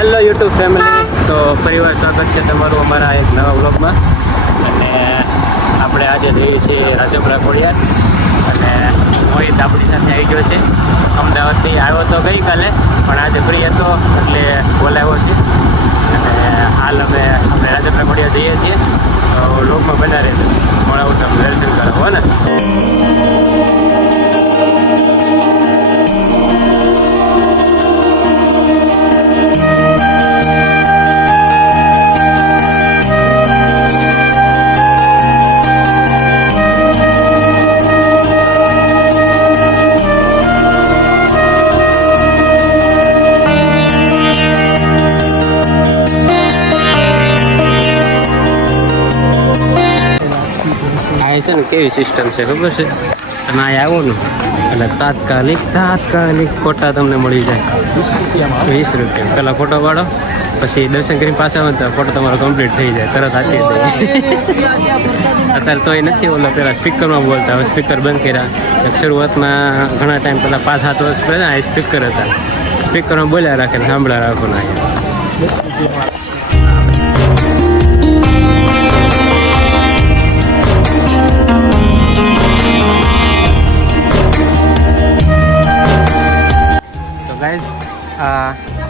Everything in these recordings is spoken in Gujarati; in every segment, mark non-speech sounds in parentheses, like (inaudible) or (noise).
હેલો યુટ્યુબ ફેમિલી તો પરિવાર સ્વાગત છે તમારું અમારા એક નવા વ્લોગમાં અને આપણે આજે જઈએ છીએ રાજપરા ખોડિયાર અને મોહિત આપણી સાથે આવી ગયો છે. અમદાવાદથી આવ્યો તો ગઈકાલે, પણ આજે ફ્રી હતો એટલે બોલાવ્યો છે. અને હાલ અમે આપણે રાજપરા ખોડિયાર જઈએ છીએ. તો લોકમાં બધા રહેશે છે ને કેવી સિસ્ટમ છે ખબર છે? તમે અહીં આવો ને એટલે તાત્કાલિક તાત્કાલિક ફોટા તમને મળી જાય. વીસ રૂપિયા. પેલા ફોટો પાડો પછી દર્શન કરીને પાછા આવે તો ફોટો તમારો કમ્પ્લીટ થઈ જાય. તરત આપી દે અત્યારે તો એ નથી ઓલા પેલા સ્પીકરમાં બોલતા હવે સ્પીકર બંધ કર્યા. શરૂઆતમાં ઘણા ટાઈમ પહેલાં પાંચ સાત વર્ષ પહેલાં સ્પીકર હતા. સ્પીકરમાં બોલ્યા રાખે સાંભળ્યા રાખો ના.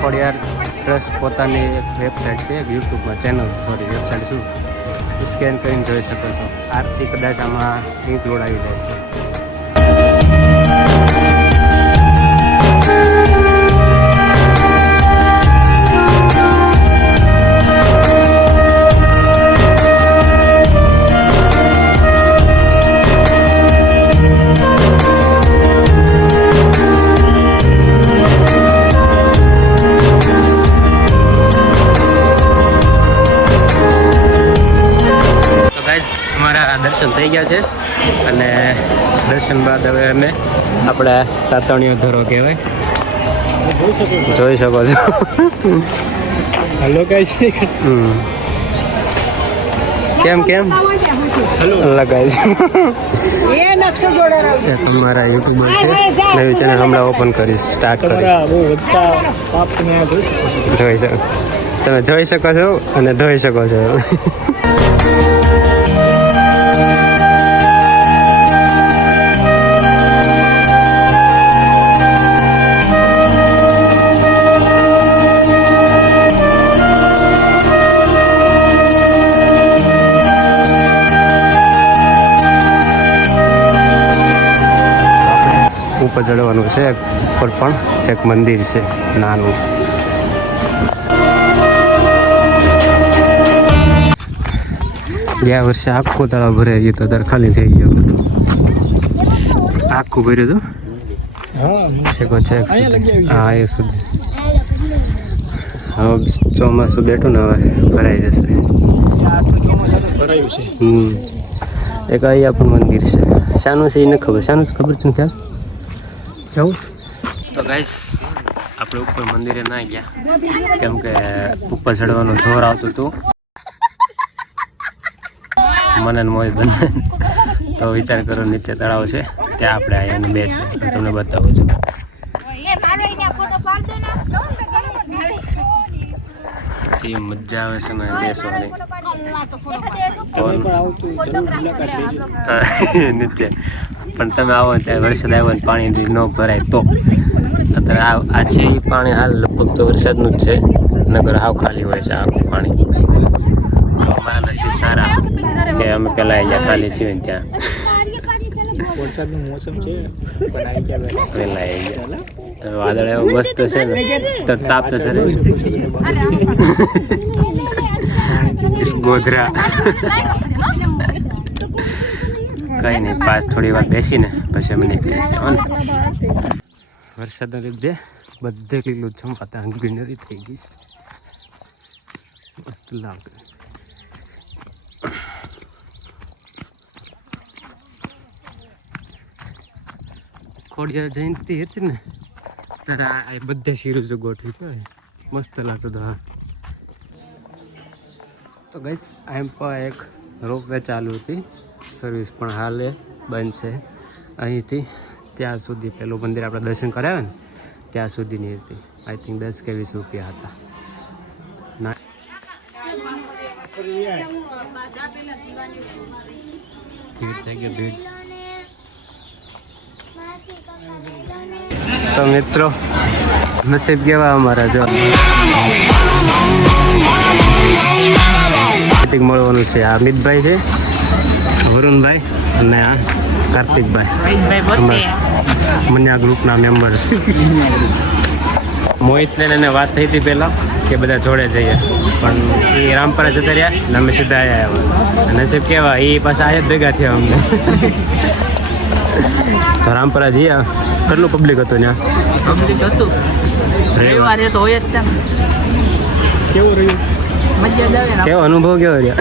ખોડિયાર ટ્રસ્ટ પોતાની એક વેબસાઇટ છે યુટ્યુબમાં ચેનલ સોરી વેબસાઇટ શું? સ્કેન કરીને જોઈ શકો છો. આરતી કદાચ આમાં ઇન્ક્લુડ આવી જાય છે. ગાઈઝ અમારા દર્શન થઈ ગયા છે. અને દર્શન બાદ હવે અમે આપણા તાતણીઓ ધરો કહેવાય. જોઈ શકો છો. હલો ગાઈઝ કેમ કેમ? જોડે રહ્યો તમારા યુટ્યુબર છે. નવી ચેનલ હમણાં ઓપન કરીશ સ્ટાર્ટ કરીશ જોઈ શકો. તમે જોઈ શકો છો અને ધોઈ શકો છો. ચડવાનું છે. ઉપર પણ એક મંદિર છે, નાનું. ગયા વર્ષે આખું તળાવ ભરાઈ ગયું તો અત્યારે ખાલી થઈ ગયો. બધું આખું ભર્યું હતું? હા, એ સુધી. હવે ચોમાસું બેઠું ને હવે ભરાઈ જશે. એક અહીંયા પણ મંદિર છે. શાનું છે એને ખબર. શાનું ખબર છે ને ખ્યાલ? જવું તો ગાઈસ આપણે ઉપર મંદિરે ના ગયા. કેમ કે ઉપર ચડવાનું જોર આવતું હતું. મને ને મોહિત બંને. તો વિચાર કરો નીચે તળાવ છે. ત્યાં આપણે અહીંયા બેસીએ હું તમને બતાવું છું. એ મજા આવે છે ને બેસવાની. નીચે. પણ તમે આવો ને ત્યારે વરસાદ આવ્યો ને પાણી ન ભરાય તો. અત્યારે આ આ છે એ પાણી હાલ લગભગ તો વરસાદનું જ છે. નગર હાવ ખાલી હોય છે આખું પાણી. તો અમારા નસીબ સારા કે અમે પહેલાં અહીંયા ખાલી છીએ ને ત્યાં. વરસાદનું મોસમ છે પણ આવી ગયા વહેલા. પહેલાં આવી ગયા. હવે વાદળ એવો મસ્ત છે ને. તો તાપ તો સરે (laughs) ગોધરા. (laughs) કઈ નહીં થોડી વાર બેસીને પછી અમે નીકળીએ છીએ વરસાદના લીધે બધે લીલું વાતાવરણ ગ્રીનરી થઈ ગઈ છે. મસ્ત લાગે. ખોડિયા જયંતિ હતી ને, ત્યારે આ બધે સિરીઝો ગોઠવી તો મસ્ત લાગતો હતો, હા. તો ગઈશ એમ પણ એક રોપવે ચાલુ હતી. સર્વિસ પણ હાલે, બંધ છે. અહીંથી ત્યાં સુધી પેલું મંદિર આપણે દર્શન કર્યા ને, ત્યાં સુધીની હતી. આઈ થિંક દસ કે વીસ રૂપિયા હતા. તો મિત્રો, નસીબ કેવા અમારા જો? મળવાનું છે. આ અમિતભાઈ છે. વરુણભાઈ અને આ કાર્તિકભાઈ. મન્યા ગ્રુપના મેમ્બર મોહિતને એને વાત થઈ હતી પહેલાં કે બધા જોડે જઈએ. પણ એ રામપરા જતા રહ્યા અને અમે સીધા આવ્યા નસીબ કેવા એ પાછા આયા જ ભેગા થયા અમને તો રામપરા જઈએ. કેટલું પબ્લિક હતું ત્યાં? પબ્લિક હતું. રવિવારે તો હોય જ કેવું રહ્યું? કેવો અનુભવ કેવો રહ્યો?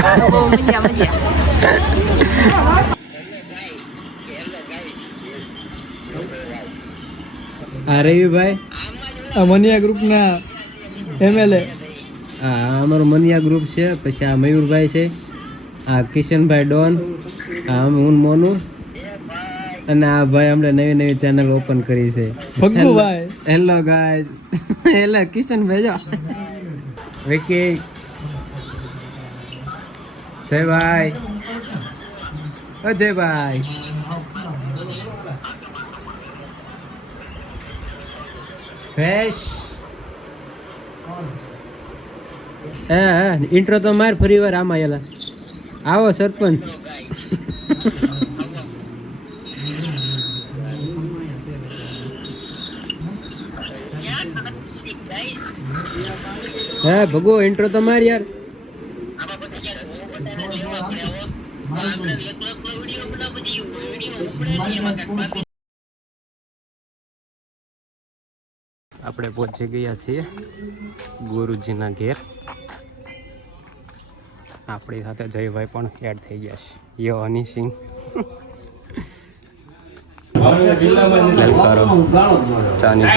આ રવિભાઈ? આ મનિયા ગ્રુપના એમએલએ આ અમારું મનિયા ગ્રુપ છે પછી આ મયુરભાઈ છે આ કિશનભાઈ ડોન આ હું મોનું અને આ ભાઈ અમને નવી નવી ચેનલ ઓપન કરી છે. Bhaggubhai. Hello guys hello Kishanbhai જો. (laughs) વિકી. જય ભાઈ. ઓ જય ભાઈ હા હા ઇન્ટ્રો તો માર ફરી વાર આમાં એલા આવો સરપંચ. હા ભગવો ઇન્ટ્રો તો માર યાર. આપણે પહોંચી ગયા છીએ ગુરુજીના ઘેર. આપણી સાથે જયભાઈ પણ એડ થઈ ગયા છે. યો હની સિંહ. લલકારો ચાની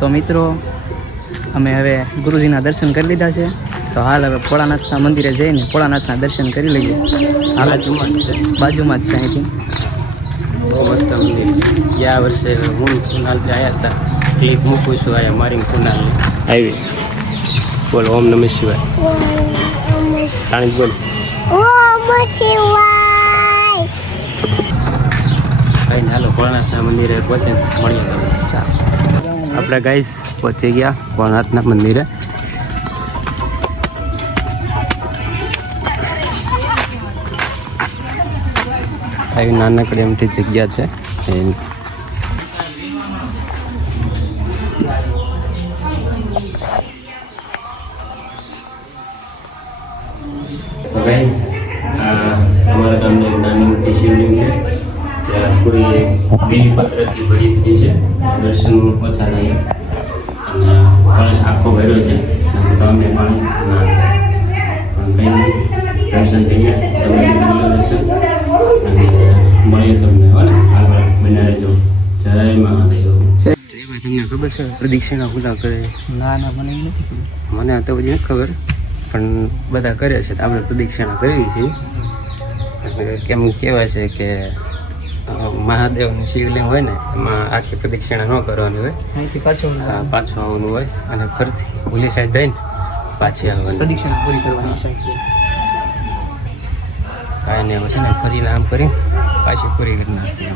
તો મિત્રો અમે હવે ગુરુજીના દર્શન કરી લીધા છે. તો હાલ હવે ભોળાનાથના મંદિરે જઈને ભોળાનાથના દર્શન કરી લઈએ. હાલ બાજુમાં જ છે. બાજુમાં જ છે અહીંથી. બહુ મસ્ત મંદિર ગયા વર્ષે હું કુનાલ આવ્યા હતા. ક્લિપ મૂકું છું આયા મારી કુનાલ આવી. બોલ ઓમ નમઃ શિવાય. રાણી બોલ. ઓમ હાલો ભોળાનાથના મંદિરે પહોંચે મળીએ તમને. આપણે ગાઈસ પહોંચી ગયા ભોળાનાથના મંદિરે. આવી નાનકડી એમથી જગ્યા છે. પત્ર બીલીપત્રથી ભરી દીધી છે દર્શન ઓછા થાય અને કળશ આખો ભર્યો છે. તમે પાણી પણ કંઈ દર્શન થઈ ગયા તમે દર્શન. અને મળીએ તમને હો ને? આગળ બન્યા રહેજો. જય મહાદેવ. તમને ખબર છે પ્રદક્ષિણા ખુલ્લા કરે. ના ના મને નથી. મને તો બધી નથી ખબર પણ બધા કરે છે તો આપણે પ્રદક્ષિણા કરીએ છીએ. કેમ કહેવાય છે કે મહાદેવની શિવલિંગ હોય ને એમાં આખી પ્રદક્ષિણા ન કરવાની હોય. પાછું પાછું આવવાનું હોય અને ફરીથી ભૂલી સાઈડ જઈને પાછી આવવાની. પ્રદક્ષિણા પૂરી કરવાની છે. કાંઈ નહીં હવે છે ને ફરીને આમ કરી પાછી પૂરી કરી નાખી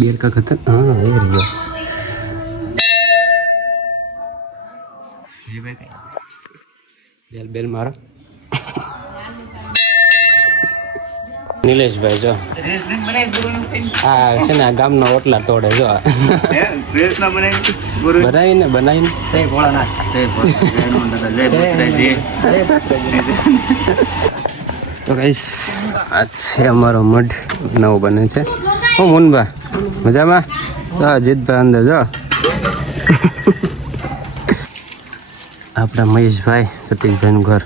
બેરકા બેર કા ખતર હા એ રહ્યો. બેલ બેલ મારો. નિલેશભાઈ જો. હા છે ને આ ગામનો ઓટલા તોડે જો. બનાવીને બનાવીને. જય તો ગાઈસ આ છે અમારો મઢ નવો બને છે. હું મુનબા મજામાં? જો જીતભાઈ અંદર જો. આપણા મહેશભાઈ સતીશભાઈનું ઘર.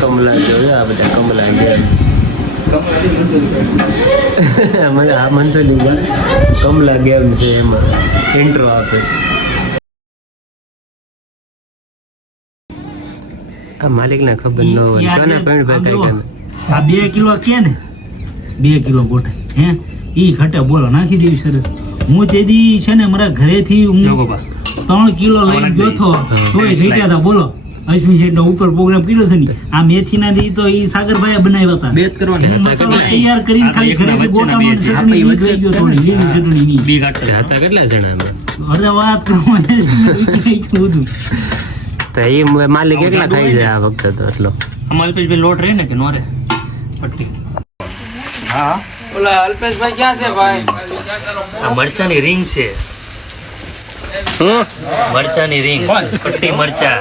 કમલા જોયું આ બધા કમલા મને આ મંથોલી કમલા ગેમ છે એમાં ઇન્ટ્રો આપે છે. આ માલિકને ખબર ન હોય. કોને પણ ભાઈ કઈ ગમે આ બે કિલો છે ને બે કિલો ગોઠે હે? ઈ ઘટે બોલો નાખી દેવી સરસ. હું તે દી છે ને મારા ઘરેથી હું ત્રણ કિલો લઈ તો તોય ઘટ્યા હતા બોલો. અશ્વિન શેઠનો ઉપર પ્રોગ્રામ કર્યો છે ને આ મેથીના દી તો ઈ સાગરભાઈ બનાવ્યા હતા. બે કરવાની. મસાલો તૈયાર કરીને ખાલી ઘરેથી ગોટામાં ચટણી ઈ લઈ ગયો થોડી લીલી ચટણી ઈ. હતા કેટલા જણા અરે વાત કરો બધું (laughs) તો એ માલિક એકલા ખાઈ જાય આ વખતે તો એટલો. અલ્પેશભાઈ લોટ રહે ને કે નો રહે? પટ્ટી ઓલા અલ્પેશભાઈ ક્યાં છે ભાઈ? આ મરચાની રીંગ છે. મરચાની રીંગ પટ્ટી મરચા.